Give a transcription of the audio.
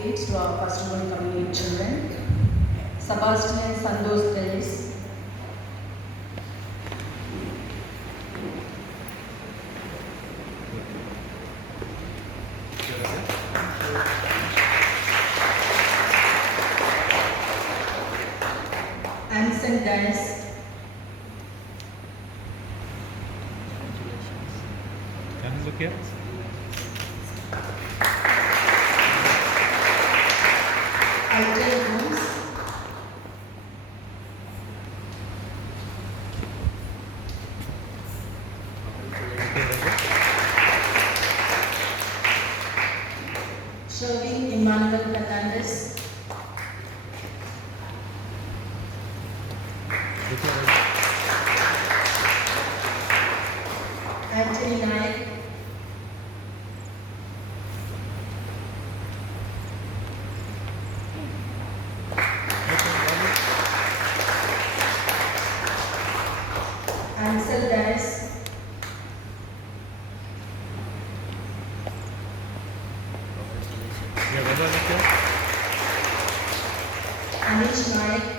advocates to our firstborn community children, Sebastian and Sandoz Dennis, Anson Dennis, Can you look here? Alton Holmes, Sherwin Emmanuel Fernandez, Anthony Naik, Ansel Dennis, Yeah, brother, look here. Anish Naik,